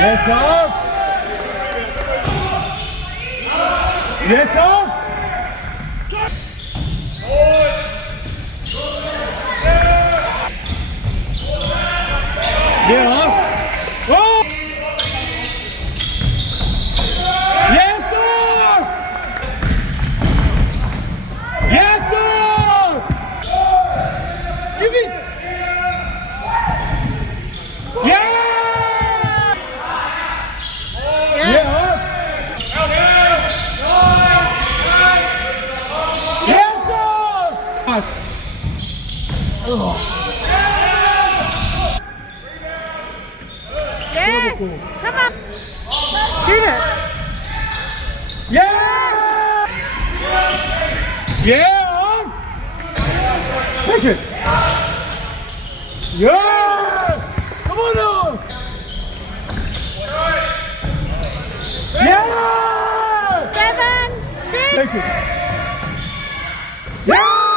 Yes, sir. Yes, sir. Yeah. Oh. Yes, sir. Yes, sir. Give it. Yeah. Yeah. Yes, sir. Yes! Come on! Shoot it! Yeah! Yeah! Take it! Yeah! Come on now! Yeah! 7, 6! Take it! Yeah!